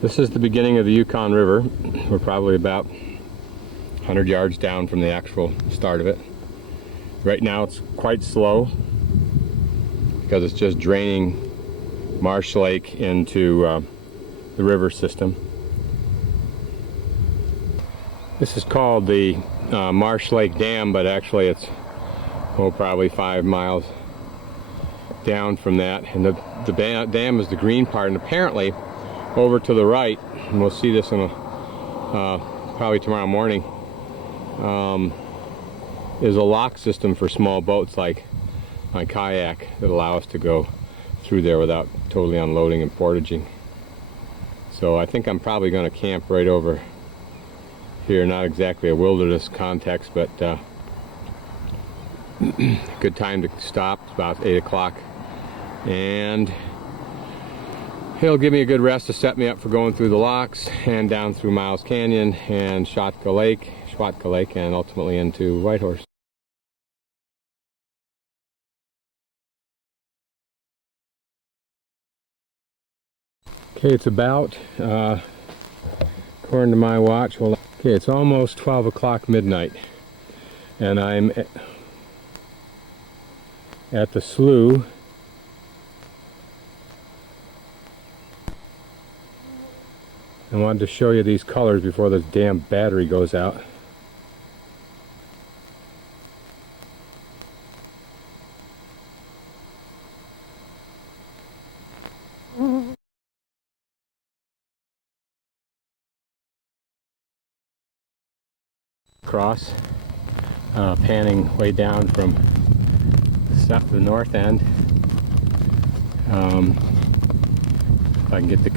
This is the beginning of the Yukon River. We're probably about 100 yards down from the actual start of it. Right now it's quite slow because it's just draining Marsh Lake into the river system. This is called the Marsh Lake Dam, but actually it's probably 5 miles down from that. And the dam is the green part, and apparently over to the right, and we'll see this in probably tomorrow morning, is a lock system for small boats like my kayak that allow us to go through there without totally unloading and portaging. So I think I'm probably going to camp right over here. Not exactly a wilderness context, but good time to stop. It's about 8 o'clock, and it'll give me a good rest to set me up for going through the locks and down through Miles Canyon and Schwatka Lake, and ultimately into Whitehorse. Okay, it's about, according to my watch, okay, it's almost 12 o'clock midnight, and I'm at the Slough. I wanted to show you these colors before this damn battery goes out. Cross, panning way down from the north end. If I can get the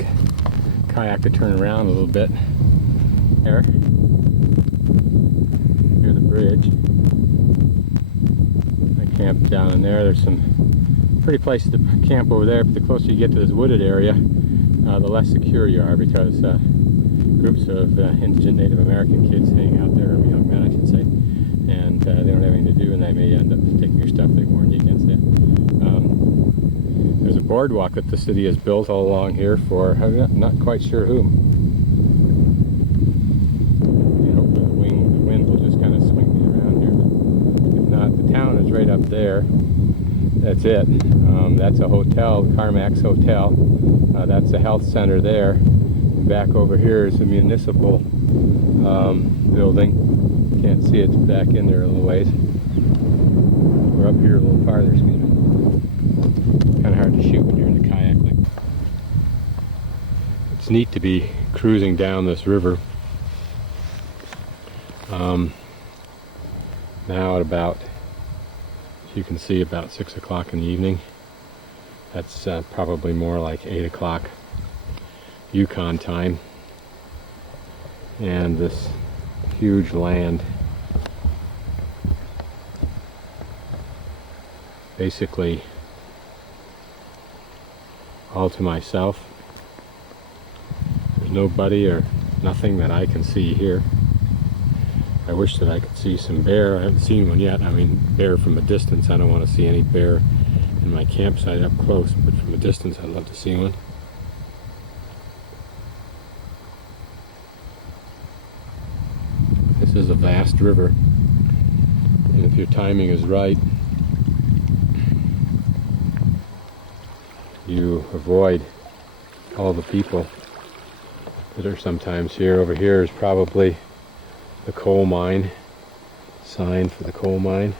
kayak to turn around a little bit. There. Near the bridge. I camped down in there. There's some pretty places to camp over there, but the closer you get to this wooded area, the less secure you are, because groups of indigent Native American kids hang out there, or young men I should say, and they don't have anything to do, and they may end up taking your stuff. They warn you against it. There's a boardwalk that the city has built all along here for, I'm not quite sure who. And hopefully the wind will just kind of swing me around here. If not, the town is right up there. That's it. That's a hotel, Carmax Hotel. That's a health center there. Back over here is a municipal building. Can't see it back in there a little ways. We're up here a little farther, excuse me. Kind of hard to shoot when you're in the kayak. It's neat to be cruising down this river. Now at about, as you can see, about 6 o'clock in the evening. That's probably more like 8 o'clock Yukon time. And this huge land, basically all to myself. There's nobody or nothing that I can see here. I wish that I could see some bear. I haven't seen one yet. I mean, bear from a distance. I don't want to see any bear in my campsite up close, but from a distance I'd love to see one. This is a vast river, and if your timing is right, you avoid all the people that are sometimes here. Over here is probably the coal mine, sign for the coal mine.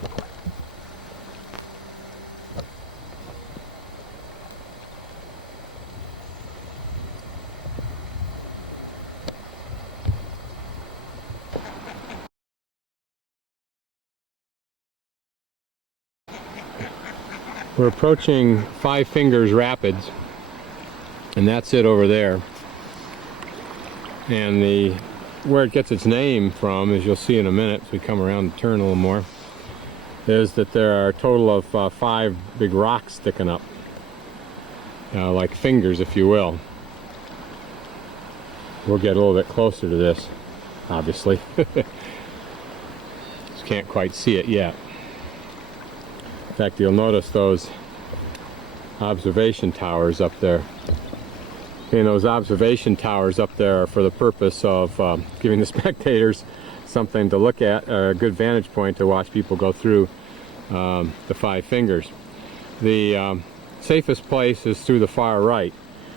We're approaching Five Fingers Rapids, and that's it over there. And where it gets its name from, as you'll see in a minute as we come around the turn a little more, is that there are a total of 5 big rocks sticking up, like fingers, if you will. We'll get a little bit closer to this, obviously. Just can't quite see it yet. In fact, you'll notice those observation towers up there. And those observation towers up there are for the purpose of giving the spectators something to look at, or a good vantage point to watch people go through the Five Fingers. The safest place is through the far right,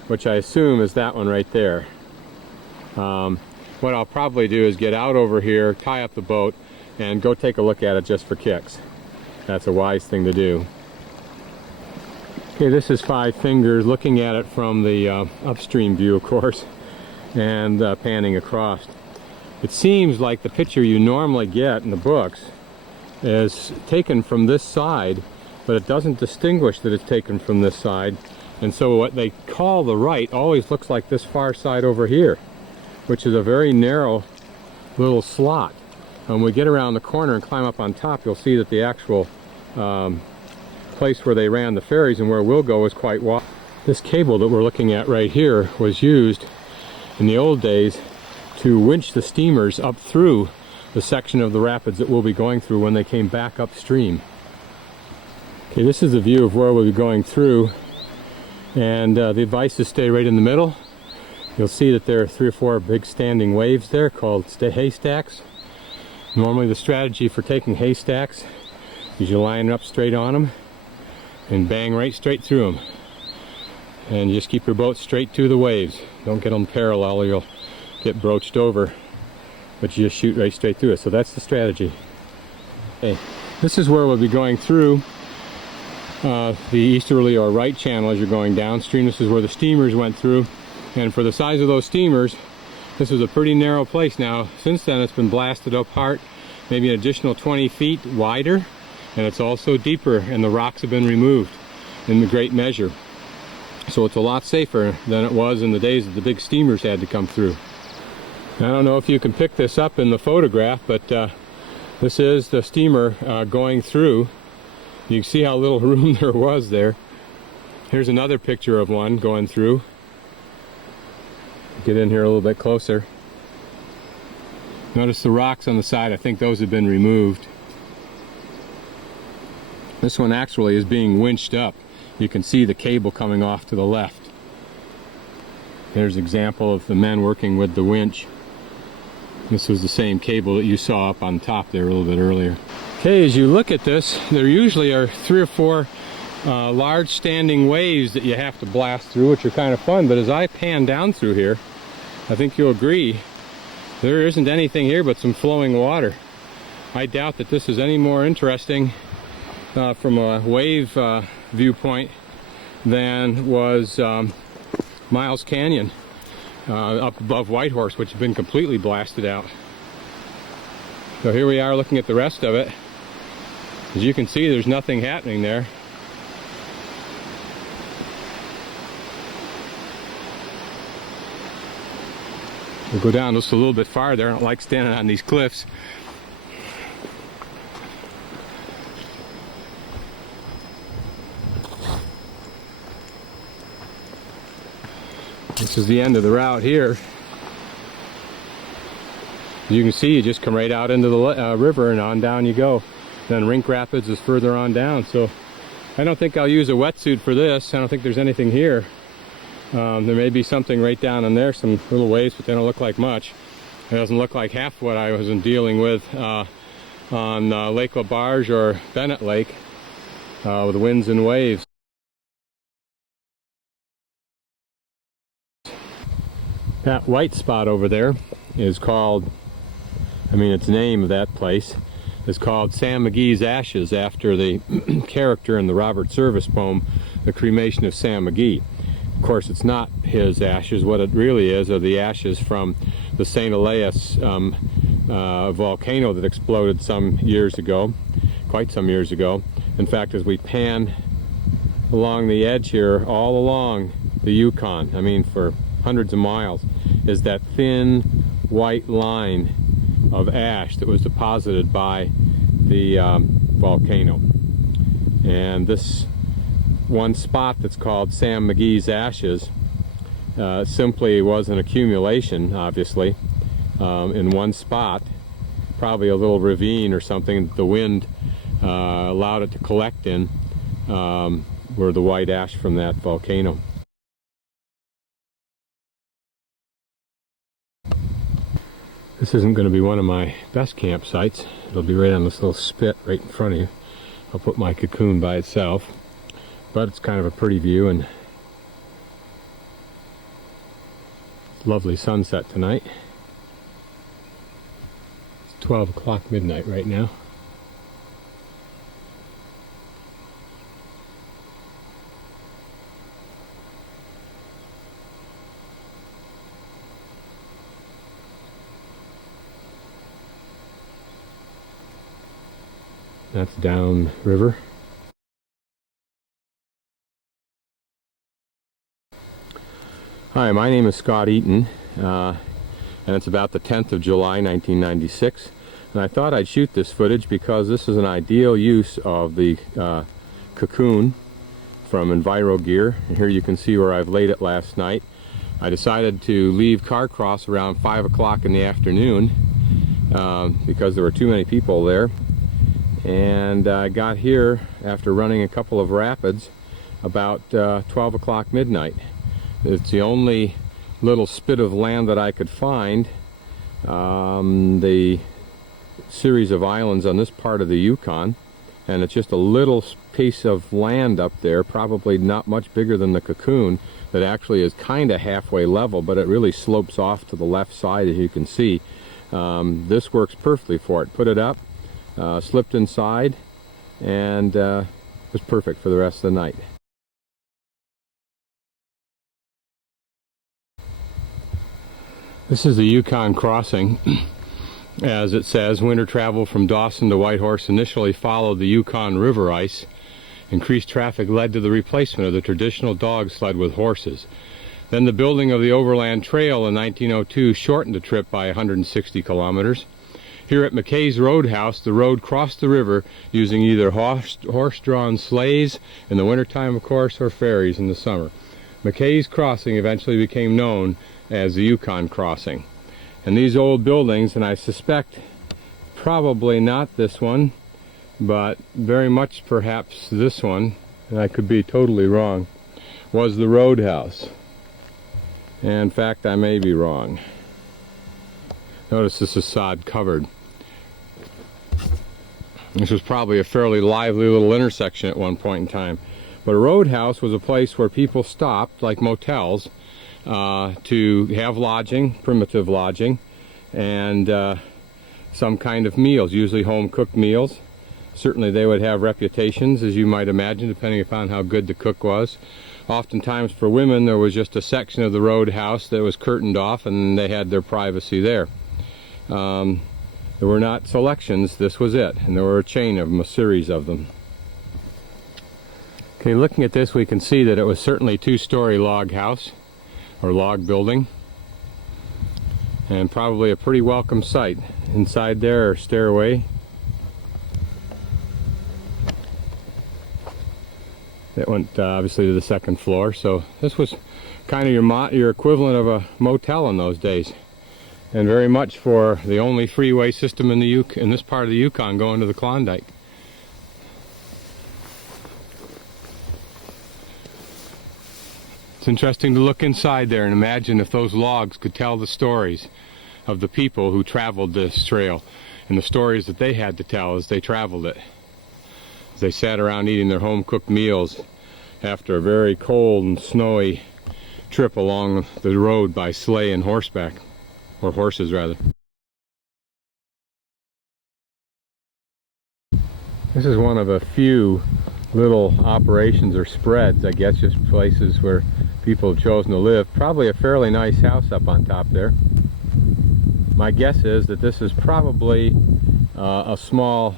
which I assume is that one right there. What I'll probably do is get out over here, tie up the boat, and go take a look at it just for kicks. That's a wise thing to do. Okay, this is Five Fingers, looking at it from the upstream view, of course, and panning across. It seems like the picture you normally get in the books is taken from this side, but it doesn't distinguish that it's taken from this side. And so what they call the right always looks like this far side over here, which is a very narrow little slot. When we get around the corner and climb up on top, you'll see that the actual place where they ran the ferries and where we'll go is quite wide. This cable that we're looking at right here was used in the old days to winch the steamers up through the section of the rapids that we'll be going through when they came back upstream. Okay, this is a view of where we'll be going through, and the advice is stay right in the middle. You'll see that there are 3 or 4 big standing waves there called haystacks. Normally the strategy for taking haystacks is you line up straight on them and bang right straight through them. And you just keep your boat straight to the waves. Don't get them parallel or you'll get broached over, but you just shoot right straight through it. So that's the strategy. Okay, this is where we'll be going through the easterly or right channel as you're going downstream. This is where the steamers went through. And for the size of those steamers, this was a pretty narrow place. Now, since then it's been blasted apart, maybe an additional 20 feet wider, and it's also deeper, and the rocks have been removed in the great measure. So it's a lot safer than it was in the days that the big steamers had to come through. I don't know if you can pick this up in the photograph, but this is the steamer going through. You can see how little room there was there. Here's another picture of one going through. Get in here a little bit closer. Notice the rocks on the side. I think those have been removed. This one actually is being winched up. You can see the cable coming off to the left. There's an example of the men working with the winch. This was the same cable that you saw up on top there a little bit earlier. Okay, as you look at this, there usually are 3 or 4 large standing waves that you have to blast through, which are kind of fun. But as I pan down through here, I think you'll agree, there isn't anything here but some flowing water. I doubt that this is any more interesting from a wave viewpoint than was Miles Canyon up above Whitehorse, which has been completely blasted out. So here we are looking at the rest of it. As you can see, there's nothing happening there. We'll go down just a little bit farther. I don't like standing on these cliffs. This is the end of the route here. As you can see, you just come right out into the river and on down you go. Then Rink Rapids is further on down. So I don't think I'll use a wetsuit for this. I don't think there's anything here. There may be something right down in there, some little waves, but they don't look like much. It doesn't look like half what I was dealing with on Lake LaBarge or Bennett Lake with winds and waves. That white spot over there is called, its name of that place is called Sam McGee's Ashes, after the character in the Robert Service poem, The Cremation of Sam McGee. Of course, it's not his ashes. What it really is are the ashes from the St. Elias volcano that exploded some years ago, quite some years ago. In fact, as we pan along the edge here, all along the Yukon, for hundreds of miles, is that thin white line of ash that was deposited by the volcano. And this one spot that's called Sam McGee's Ashes simply was an accumulation, obviously, in one spot, probably a little ravine or something the wind allowed it to collect in, were the white ash from that volcano. This isn't going to be one of my best campsites. It'll be right on this little spit right in front of you. I'll put my Cocoon by itself, but it's kind of a pretty view, and it's lovely sunset tonight. It's 12 o'clock midnight right now. That's down river. Hi, my name is Scott Eaton, and it's about the 10th of July 1996, and I thought I'd shoot this footage because this is an ideal use of the Cocoon from EnviroGear. And here you can see where I've laid it last night. I decided to leave Carcross around 5 o'clock in the afternoon because there were too many people there. And I got here after running a couple of rapids about 12 o'clock midnight. It's the only little spit of land that I could find. The series of islands on this part of the Yukon, and it's just a little piece of land up there, probably not much bigger than the Cocoon, that actually is kind of halfway level, but it really slopes off to the left side, as you can see. This works perfectly for it. Put it up. Slipped inside, and was perfect for the rest of the night. This is the Yukon crossing. As it says, winter travel from Dawson to Whitehorse initially followed the Yukon River ice. Increased traffic led to the replacement of the traditional dog sled with horses. Then the building of the overland trail in 1902 shortened the trip by 160 kilometers. Here at McKay's Roadhouse, the road crossed the river using either horse-drawn sleighs in the wintertime, of course, or ferries in the summer. McKay's Crossing eventually became known as the Yukon Crossing. And these old buildings, and I suspect probably not this one, but very much perhaps this one, and I could be totally wrong, was the Roadhouse. And in fact, I may be wrong. Notice this is sod covered. This was probably a fairly lively little intersection at one point in time. But a roadhouse was a place where people stopped, like motels, to have lodging, primitive lodging, and some kind of meals, usually home-cooked meals. Certainly they would have reputations, as you might imagine, depending upon how good the cook was. Oftentimes for women there was just a section of the roadhouse that was curtained off, and they had their privacy there. There were not selections, this was it, and there were a chain of them, a series of them. Okay, looking at this, we can see that it was certainly a two-story log house, or log building, and probably a pretty welcome sight. Inside there, a stairway that went obviously to the second floor, so this was kind of your equivalent of a motel in those days. And very much for the only freeway system in this part of the Yukon going to the Klondike. It's interesting to look inside there and imagine if those logs could tell the stories of the people who traveled this trail, and the stories that they had to tell as they traveled it. As they sat around eating their home-cooked meals after a very cold and snowy trip along the road by sleigh and horseback. Or horses, rather. This is one of a few little operations or spreads, I guess, just places where people have chosen to live. Probably a fairly nice house up on top there. My guess is that this is probably a small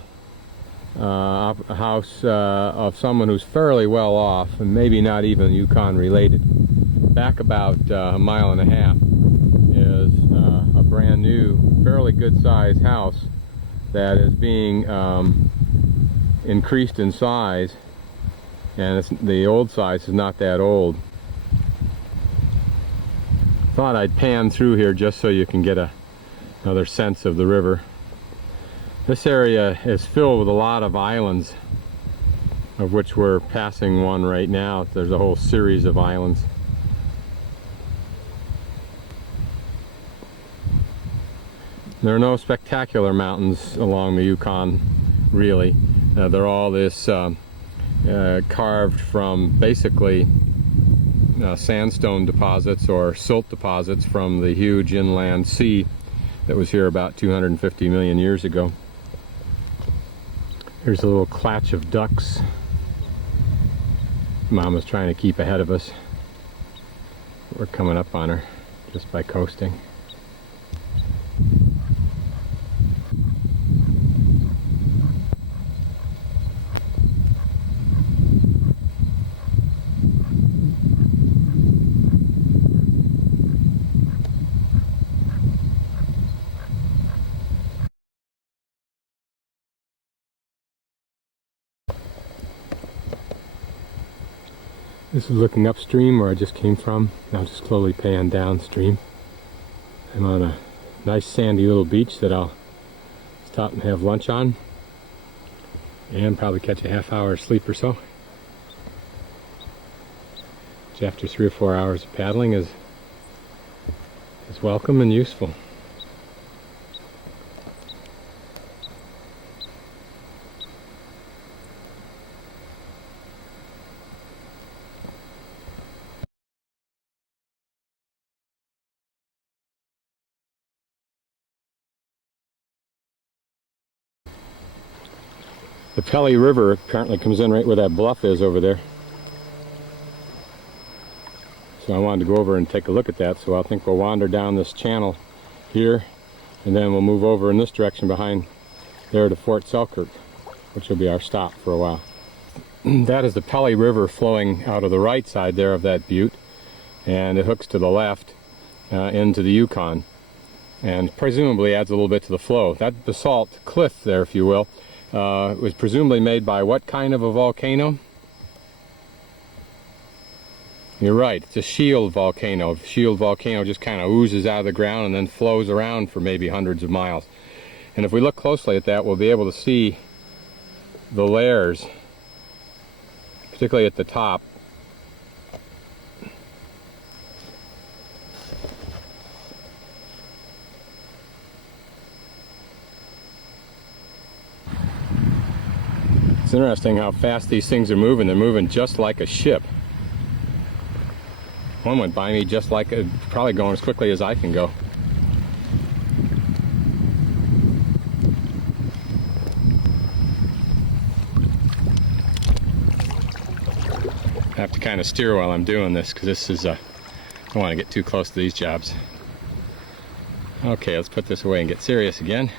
house of someone who's fairly well off, and maybe not even Yukon related. Back about a mile and a half is a brand new, fairly good sized house that is being increased in size, and the old size is not that old. Thought I'd pan through here just so you can get another sense of the river. This area is filled with a lot of islands, of which we're passing one right now. There's a whole series of islands. There are no spectacular mountains along the Yukon, really. They're all this carved from basically sandstone deposits or silt deposits from the huge inland sea that was here about 250 million years ago. Here's a little clutch of ducks. Mama's trying to keep ahead of us. We're coming up on her just by coasting. This is looking upstream where I just came from. Now just slowly pan downstream. I'm on a nice sandy little beach that I'll stop and have lunch on. And probably catch a half hour of sleep or so. Which after 3 or 4 hours of paddling is welcome and useful. The Pelly River apparently comes in right where that bluff is over there. So I wanted to go over and take a look at that, so I think we'll wander down this channel here, and then we'll move over in this direction behind there to Fort Selkirk, which will be our stop for a while. That is the Pelly River flowing out of the right side there of that butte, and it hooks to the left into the Yukon, and presumably adds a little bit to the flow. That basalt cliff there, if you will, was presumably made by what kind of a volcano? You're right, it's a shield volcano. A shield volcano just kind of oozes out of the ground and then flows around for maybe hundreds of miles. And if we look closely at that, we'll be able to see the layers, particularly at the top. It's interesting how fast these things are moving. They're moving just like a ship. One went by me just like probably going as quickly as I can go. I have to kind of steer while I'm doing this because this is, I don't want to get too close to these jobs. Okay, let's put this away and get serious again.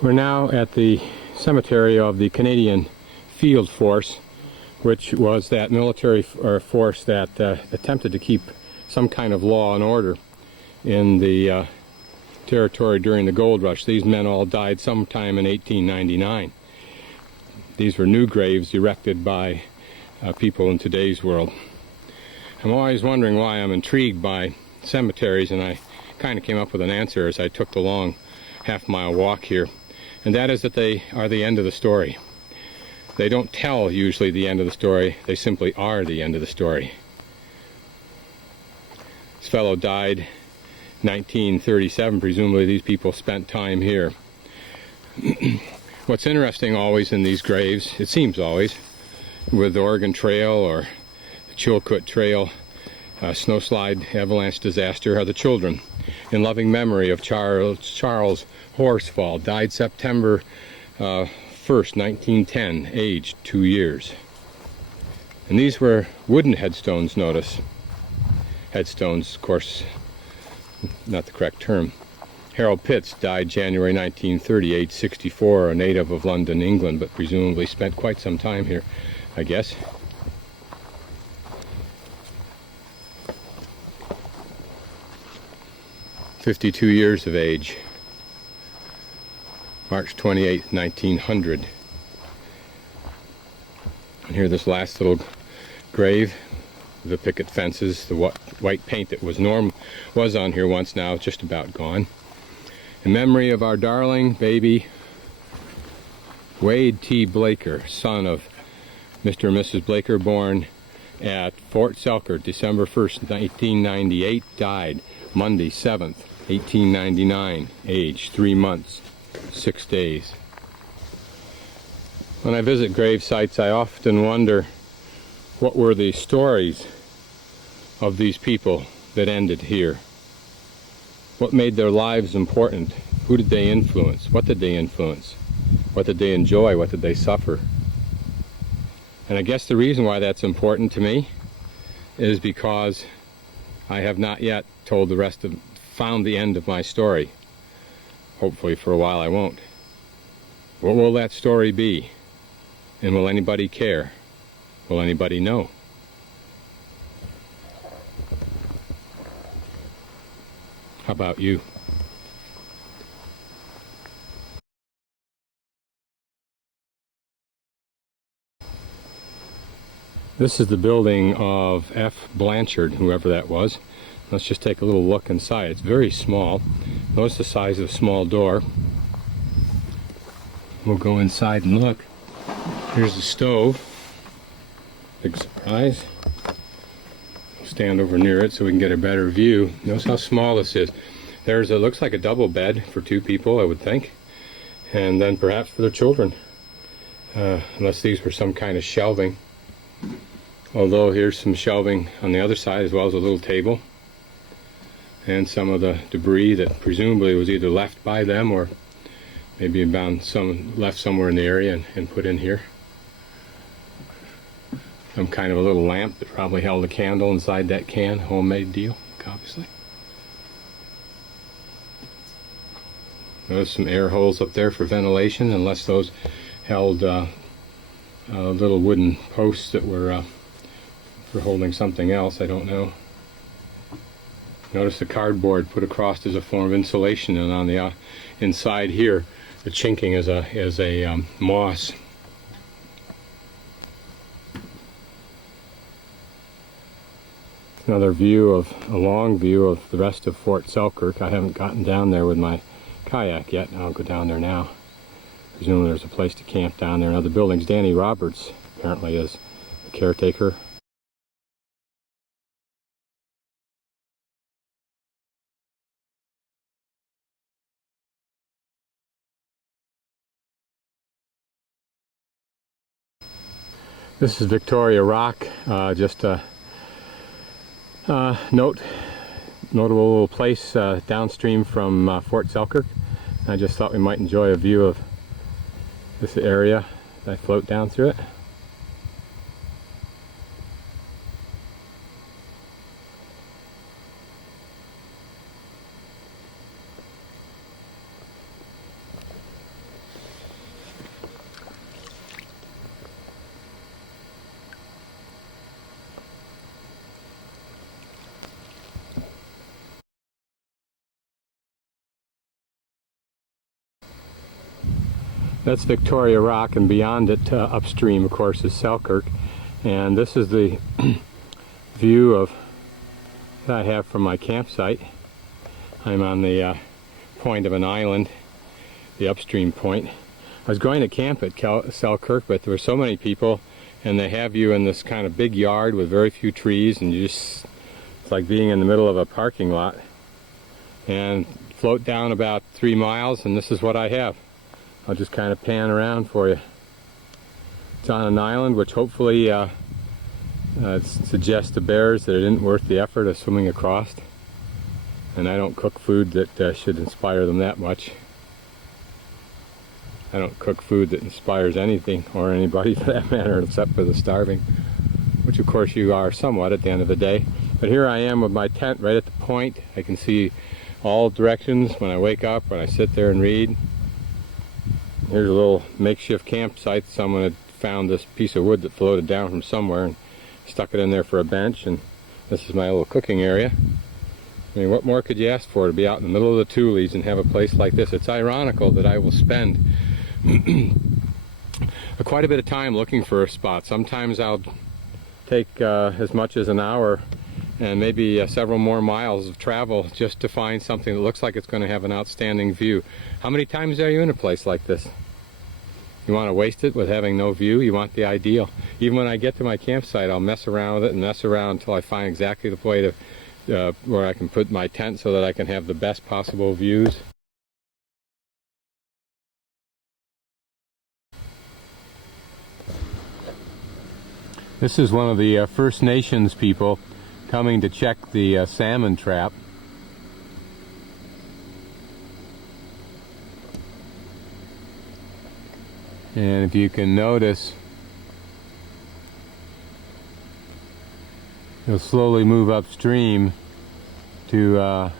We're now at the cemetery of the Canadian Field Force, which was that military force that attempted to keep some kind of law and order in the territory during the gold rush. These men all died sometime in 1899. These were new graves erected by people in today's world. I'm always wondering why I'm intrigued by cemeteries, and I kind of came up with an answer as I took the long half-mile walk here. And that is that they are the end of the story. They don't tell usually the end of the story, they simply are the end of the story. This fellow died 1937, presumably these people spent time here. What's interesting always in these graves, it seems always, with the Oregon Trail or the Chilkoot Trail, snowslide avalanche disaster, are the children. In loving memory of Charles Horsfall, died September 1st, 1910, aged 2 years. And these were wooden headstones, notice. Headstones, of course, not the correct term. Harold Pitts died January 1930, age 64, a native of London, England, but presumably spent quite some time here, I guess. "52 years of age, March 28, 1900. And here, this last little grave, the picket fences, the white paint that was on here once, now just about gone. In memory of our darling baby, Wade T. Blaker, son of Mr. and Mrs. Blaker, born at Fort Selkirk, December 1st, 1998, died Monday 7th, 1899, age 3 months, 6 days. When I visit grave sites, I often wonder what were the stories of these people that ended here. What made their lives important? Who did they influence? What did they influence? What did they enjoy? What did they suffer? And I guess the reason why that's important to me is because I have not yet found the end of my story. Hopefully for a while I won't. What will that story be? And will anybody care? Will anybody know? How about you? This is the building of F. Blanchard, whoever that was. Let's just take a little look inside. It's very small. Notice the size of a small door. We'll go inside and look. Here's the stove. Big surprise. We'll stand over near it so we can get a better view. Notice how small this is. There's looks like a double bed for 2 people, I would think. And then perhaps for their children. Unless these were some kind of shelving. Although here's some shelving on the other side, as well as a little table. And some of the debris that presumably was either left by them or maybe left somewhere in the area and put in here. Some kind of a little lamp that probably held a candle inside that can. Homemade deal, obviously. There's some air holes up there for ventilation, unless those held little wooden posts that were for holding something else. I don't know. Notice the cardboard put across as a form of insulation, and on the inside here, the chinking is a moss. Another long view of the rest of Fort Selkirk. I haven't gotten down there with my kayak yet. I'll go down there now. Presumably there's a place to camp down there. Now the buildings, Danny Roberts apparently is the caretaker. This is Victoria Rock, just a notable little place downstream from Fort Selkirk. I just thought we might enjoy a view of this area as I float down through it. That's Victoria Rock, and beyond it upstream, of course, is Selkirk. And this is the view that I have from my campsite. I'm on the point of an island, the upstream point. I was going to camp at Selkirk, but there were so many people, and they have you in this kind of big yard with very few trees, and it's like being in the middle of a parking lot. And float down about 3 miles, and this is what I have. I'll just kind of pan around for you. It's on an island which hopefully suggests to bears that it isn't worth the effort of swimming across. And I don't cook food that should inspire them that much. I don't cook food that inspires anything, or anybody for that matter, except for the starving, which of course you are somewhat at the end of the day. But here I am with my tent right at the point. I can see all directions when I wake up, when I sit there and read. Here's a little makeshift campsite. Someone had found this piece of wood that floated down from somewhere and stuck it in there for a bench, and this is my little cooking area. I mean, what more could you ask for, to be out in the middle of the Tules and have a place like this? It's ironical that I will spend quite a bit of time looking for a spot. Sometimes I'll take as much as an hour and maybe several more miles of travel just to find something that looks like it's going to have an outstanding view. How many times are you in a place like this? You want to waste it with having no view? You want the ideal. Even when I get to my campsite, I'll mess around with it and mess around until I find exactly the way to where I can put my tent so that I can have the best possible views. This is one of the First Nations people coming to check the salmon trap. And if you can notice, you'll slowly move upstream to a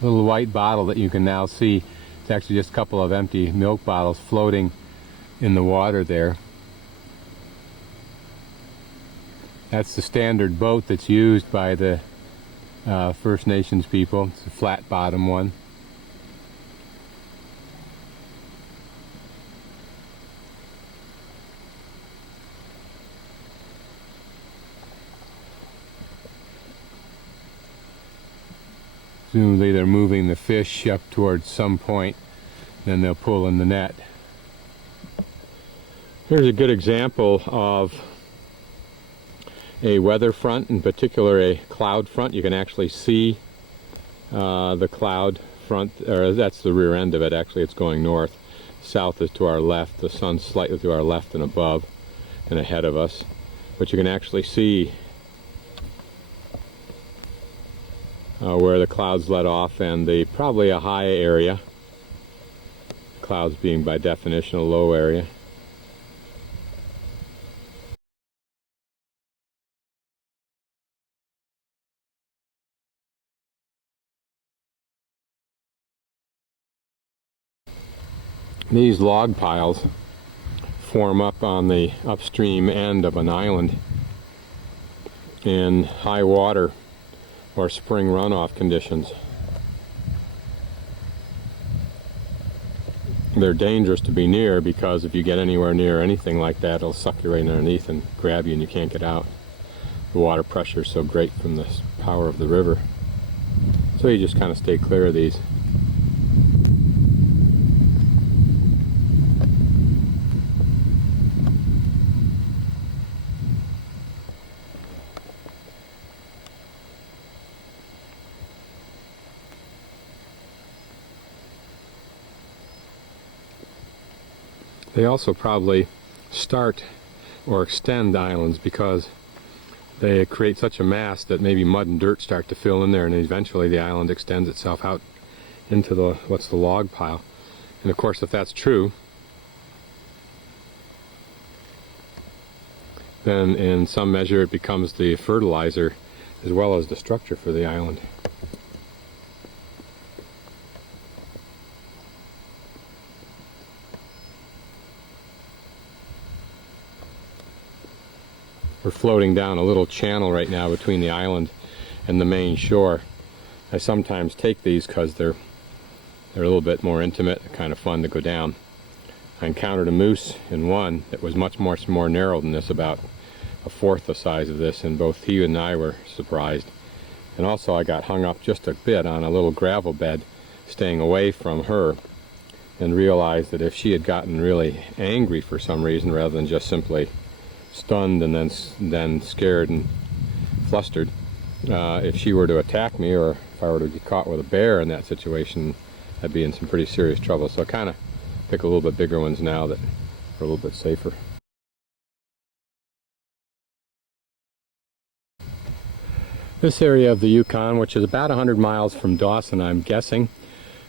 little white bottle that you can now see. It's actually just a couple of empty milk bottles floating in the water there. That's the standard boat that's used by the First Nations people. It's a flat bottom one. Presumably they're moving the fish up towards some point, then they'll pull in the net. Here's a good example of a weather front, in particular a cloud front. You can actually see the cloud front, or that's the rear end of it. Actually, it's going north. South is to our left. The sun's slightly to our left and above and ahead of us. But you can actually see where the clouds let off, and probably a high area. Clouds being by definition a low area. These log piles form up on the upstream end of an island in high water or spring runoff conditions. They're dangerous to be near because if you get anywhere near anything like that, it'll suck you right underneath and grab you and you can't get out. The water pressure is so great from the power of the river. So you just kind of stay clear of these. They also probably start or extend islands because they create such a mass that maybe mud and dirt start to fill in there, and eventually the island extends itself out into the log pile. And of course, if that's true, then in some measure it becomes the fertilizer as well as the structure for the island. We're floating down a little channel right now between the island and the main shore. I sometimes take these because they're a little bit more intimate, kind of fun to go down. I encountered a moose in one that was much more narrow than this, about a fourth the size of this, and both he and I were surprised. And also I got hung up just a bit on a little gravel bed staying away from her, and realized that if she had gotten really angry for some reason rather than just simply stunned and then scared and flustered, if she were to attack me, or if I were to get caught with a bear in that situation, I'd be in some pretty serious trouble. So I kind of pick a little bit bigger ones now that are a little bit safer. This area of the Yukon, which is about 100 miles from Dawson, I'm guessing,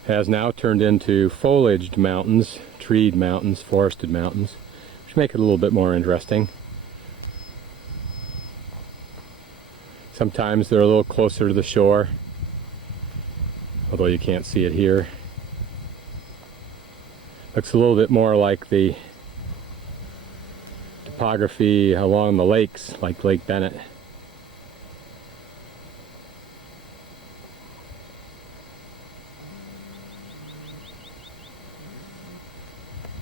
has now turned into foliaged mountains, treed mountains, forested mountains, which make it a little bit more interesting. Sometimes they're a little closer to the shore, although you can't see it here. Looks a little bit more like the topography along the lakes, like Lake Bennett.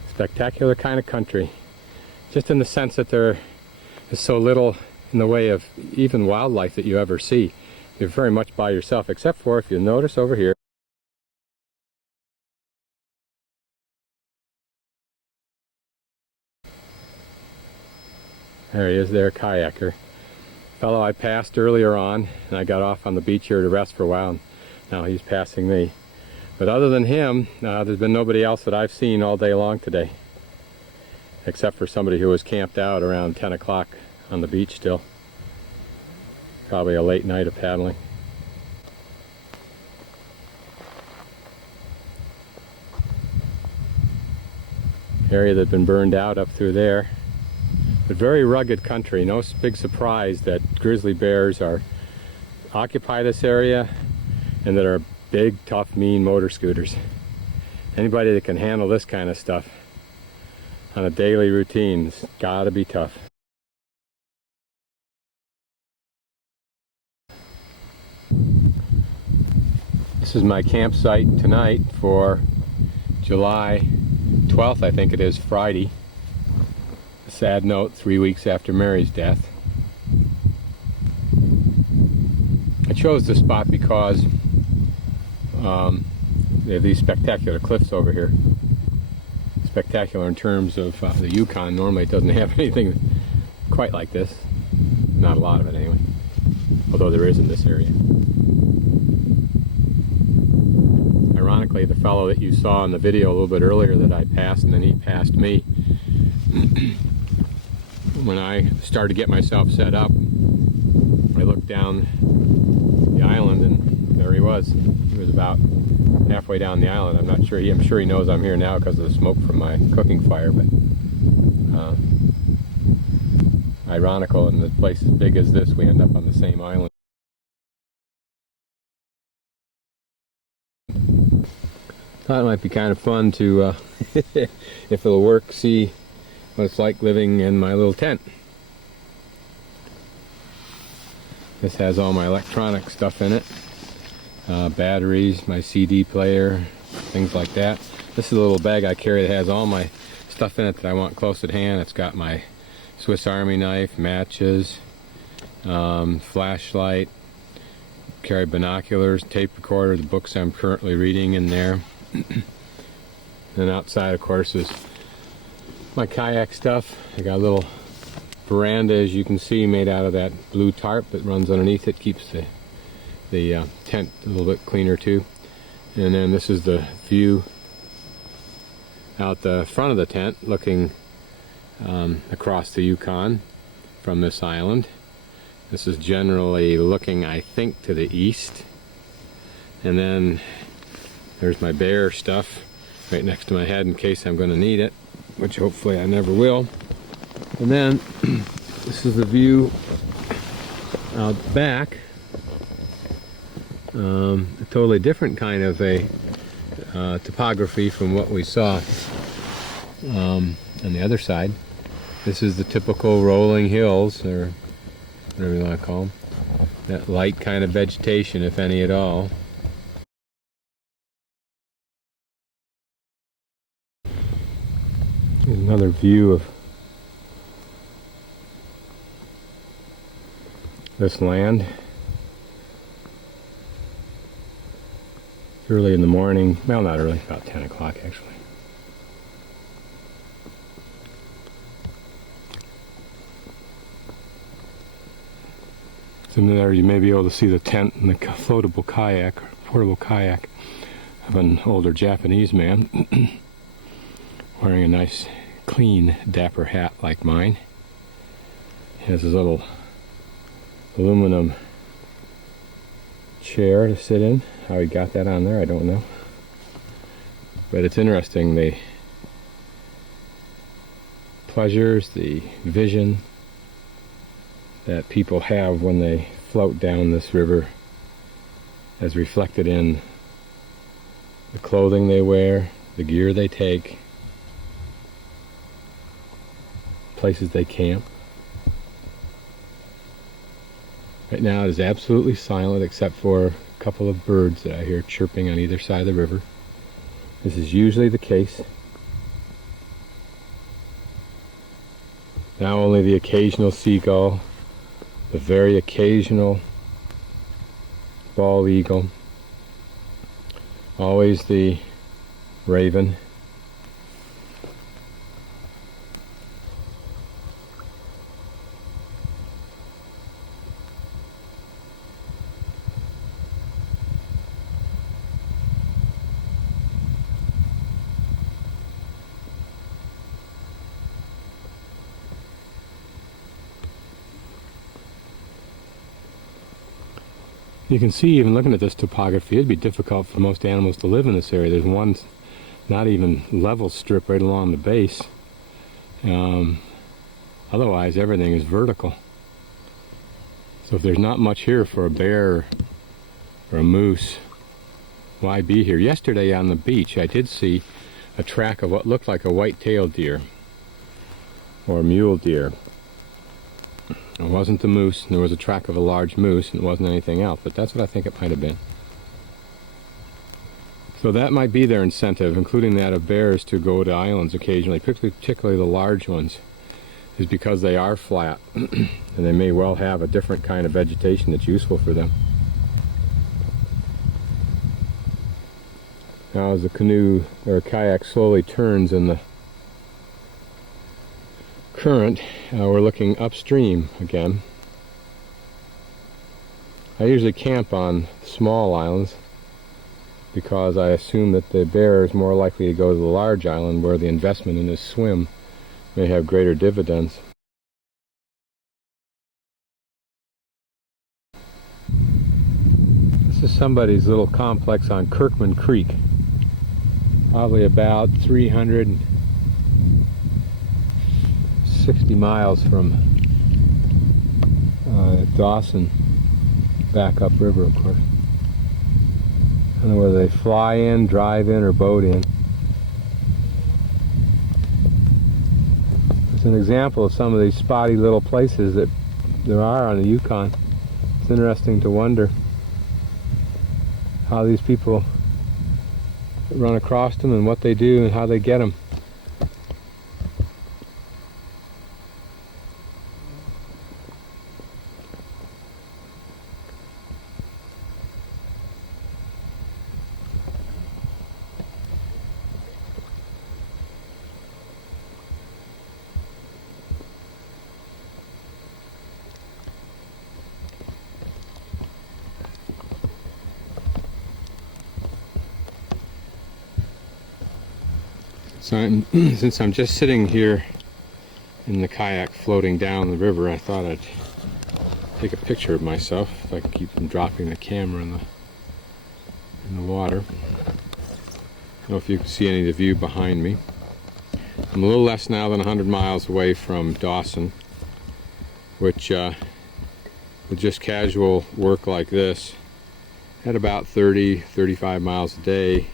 Spectacular kind of country, just in the sense that there is so little in the way of even wildlife that you ever see. You're very much by yourself, except for, if you notice over here, There he is there, kayaker. Fellow I passed earlier on, and I got off on the beach here to rest for a while, and now he's passing me. But other than him, there's been nobody else that I've seen all day long today, except for somebody who was camped out around 10 o'clock on the beach still. Probably a late night of paddling. Area that's been burned out up through there. But very rugged country. No big surprise that grizzly bears occupy this area, and that are big, tough, mean motor scooters. Anybody that can handle this kind of stuff on a daily routine has got to be tough. This is my campsite tonight for July 12th, I think it is, Friday. A sad note, 3 weeks after Mary's death. I chose this spot because they have these spectacular cliffs over here. Spectacular in terms of the Yukon. Normally it doesn't have anything quite like this. Not a lot of it anyway. Although there is in this area. Ironically, the fellow that you saw in the video a little bit earlier that I passed, and then he passed me, when I started to get myself set up, I looked down the island and there he was. He was about halfway down the island. I'm sure he knows I'm here now because of the smoke from my cooking fire, but ironical, in a place as big as this, we end up on the same island. Thought it might be kind of fun to, if it'll work, see what it's like living in my little tent. This has all my electronic stuff in it. Batteries, my CD player, things like that. This is a little bag I carry that has all my stuff in it that I want close at hand. It's got my Swiss Army knife, matches, flashlight, carry binoculars, tape recorder, the books I'm currently reading in there. And outside, of course, is my kayak stuff. I got a little veranda, as you can see, made out of that blue tarp that runs underneath it. Keeps the tent a little bit cleaner too. And then this is the view out the front of the tent, looking across the Yukon from this island. This is generally looking, I think, to the east. And then there's my bear stuff right next to my head in case I'm going to need it, which hopefully I never will. And then this is the view out back. A totally different kind of a topography from what we saw on the other side. This is the typical rolling hills, or whatever you want to call them. That light kind of vegetation, if any at all. Here's another view of this land. It's early in the morning. Well, not early, about 10 o'clock actually. So there you may be able to see the tent and the floatable kayak, or portable kayak, of an older Japanese man wearing a nice, clean, dapper hat like mine. He has his little aluminum chair to sit in. How he got that on there, I don't know. But it's interesting, the pleasures, the vision that people have when they float down this river, as reflected in the clothing they wear, the gear they take, places they camp. Right now it is absolutely silent except for a couple of birds that I hear chirping on either side of the river. This is usually the case. Now only the occasional seagull, the very occasional bald eagle, always the raven. You can see, even looking at this topography, it'd be difficult for most animals to live in this area. There's one not even level strip right along the base. Otherwise, everything is vertical. So if there's not much here for a bear or a moose, why be here? Yesterday on the beach, I did see a track of what looked like a white-tailed deer or mule deer. It wasn't the moose. There was a track of a large moose, and it wasn't anything else, but that's what I think it might have been. So that might be their incentive, including that of bears, to go to islands occasionally, particularly the large ones, is because they are flat, and they may well have a different kind of vegetation that's useful for them. Now as the canoe or kayak slowly turns in the current, we're looking upstream again. I usually camp on small islands because I assume that the bear is more likely to go to the large island where the investment in his swim may have greater dividends. This is somebody's little complex on Kirkman Creek. Probably about 360 miles from Dawson, back upriver, of course. I don't know whether they fly in, drive in, or boat in. It's an example of some of these spotty little places that there are on the Yukon. It's interesting to wonder how these people run across them and what they do and how they get them. So since I'm just sitting here in the kayak floating down the river, I thought I'd take a picture of myself if I can keep from dropping the camera in the water. I don't know if you can see any of the view behind me. I'm a little less now than 100 miles away from Dawson, which with just casual work like this, at about 30-35 miles a day,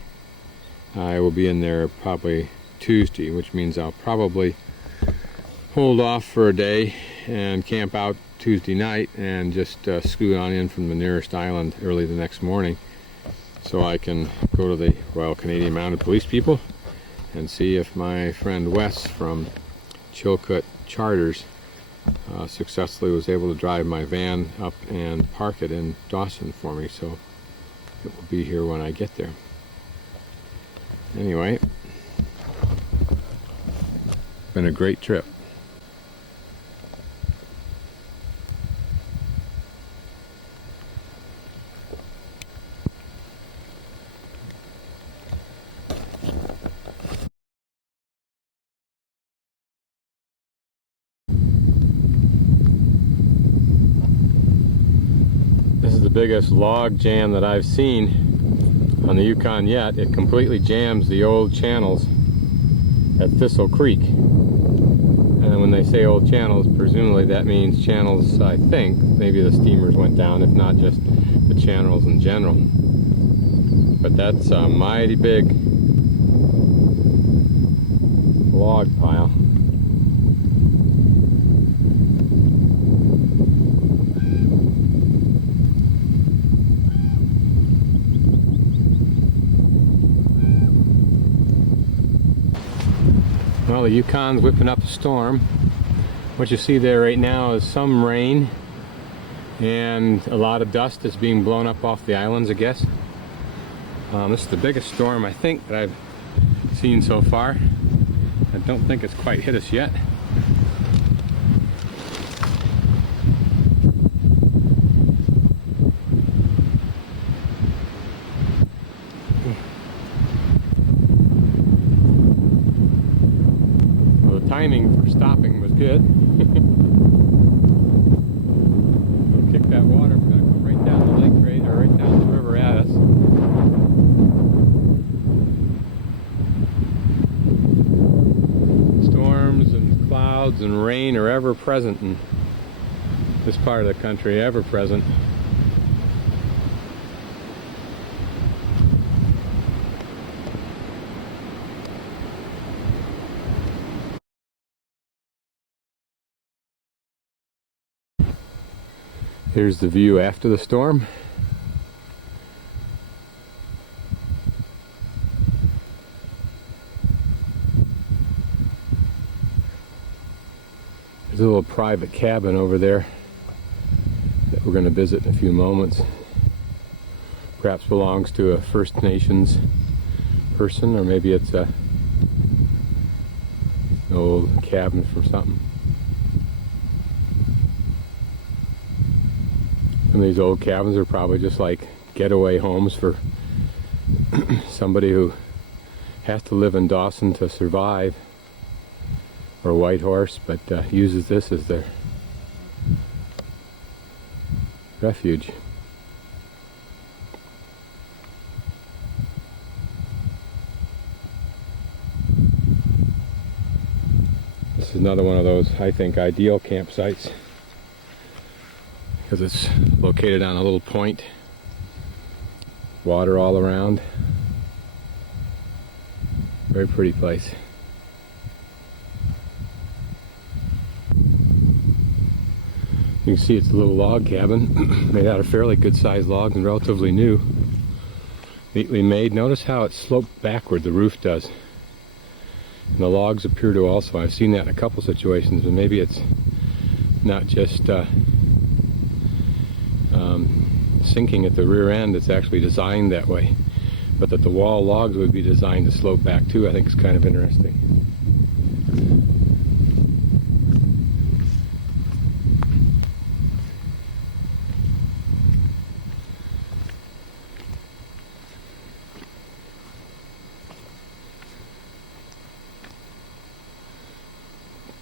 I will be in there probably Tuesday, which means I'll probably hold off for a day and camp out Tuesday night and just scoot on in from the nearest island early the next morning, so I can go to the Royal Canadian Mounted Police people and see if my friend Wes from Chilkoot Charters successfully was able to drive my van up and park it in Dawson for me, so it will be here when I get there. Anyway, been a great trip. This is the biggest log jam that I've seen on the Yukon yet. It completely jams the old channels at Thistle Creek. And when they say old channels, presumably that means channels, I think, maybe the steamers went down, if not just the channels in general. But that's a mighty big log pile. Well, the Yukon's whipping up a storm. What you see there right now is some rain and a lot of dust that's being blown up off the islands, I guess. This is the biggest storm, I think, that I've seen so far. I don't think it's quite hit us yet. Timing for stopping was good. We'll kick that water. We're going to come right down the lake, right, or floods and rain are ever present in this part of the country, ever present. Here's the view after the storm. There's a little private cabin over there that we're going to visit in a few moments. Perhaps belongs to a First Nations person, or maybe it's an old cabin from something. Some of these old cabins are probably just like getaway homes for somebody who has to live in Dawson to survive, or Whitehorse, but uses this as their refuge. This is another one of those, I think, ideal campsites, because it's located on a little point, water all around. Very pretty place. You can see it's a little log cabin made out of fairly good sized logs and relatively new. Neatly made. Notice how it sloped backward, the roof does. And the logs appear to also, I've seen that in a couple situations, and maybe it's not just sinking at the rear end, it's actually designed that way. But that the wall logs would be designed to slope back too, I think is kind of interesting.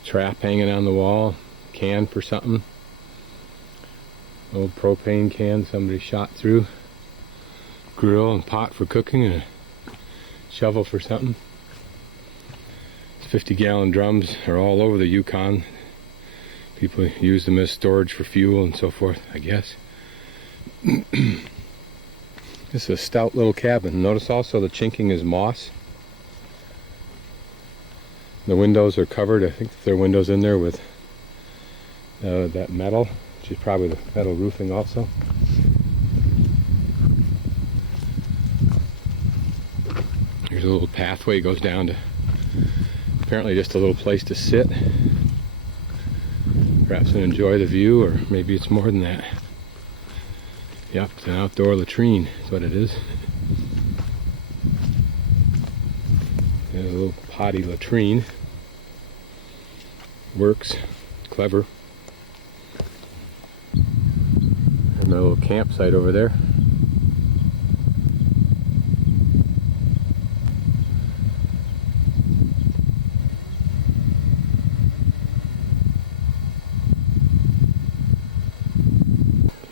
Trap hanging on the wall, can for something. Old propane can somebody shot through. Grill and pot for cooking, and a shovel for something. 50-gallon drums are all over the Yukon. People use them as storage for fuel and so forth, I guess. This is a stout little cabin. Notice also the chinking is moss. The windows are covered. I think there are windows in there with that metal, which is probably the metal roofing also. Here's a little pathway, goes down to apparently just a little place to sit, perhaps and enjoy the view, or maybe it's more than that. Yep, it's an outdoor latrine, is what it is. There's a little potty latrine. Works. Clever. And my little campsite over there.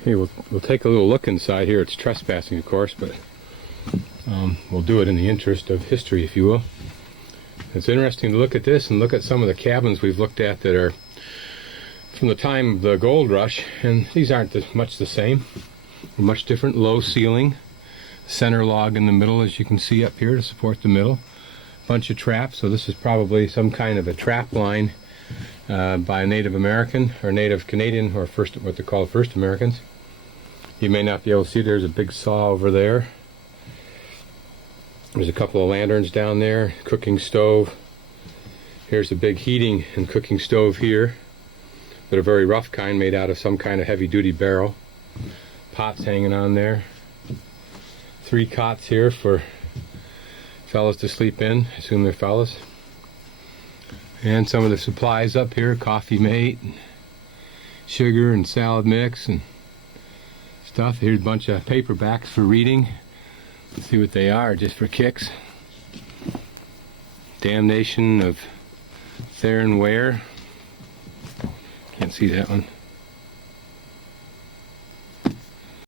Okay, we'll take a little look inside here. It's trespassing, of course, but we'll do it in the interest of history, if you will. It's interesting to look at this and look at some of the cabins we've looked at that are from the time of the gold rush, and these aren't much the same. They're much different. Low ceiling, center log in the middle, as you can see up here to support the middle. Bunch of traps, so this is probably some kind of a trap line by a Native American or Native Canadian, or what they're called First Americans. You may not be able to see, there's a big saw over there. There's a couple of lanterns down there, cooking stove. Here's a big heating and cooking stove here, but a very rough kind made out of some kind of heavy-duty barrel. Pots hanging on there. 3 cots here for fellas to sleep in. I assume they're fellas. And some of the supplies up here, coffee mate, and sugar and salad mix and stuff. Here's a bunch of paperbacks for reading. Let's see what they are, just for kicks. Damnation of Theron Ware. Can't see that one.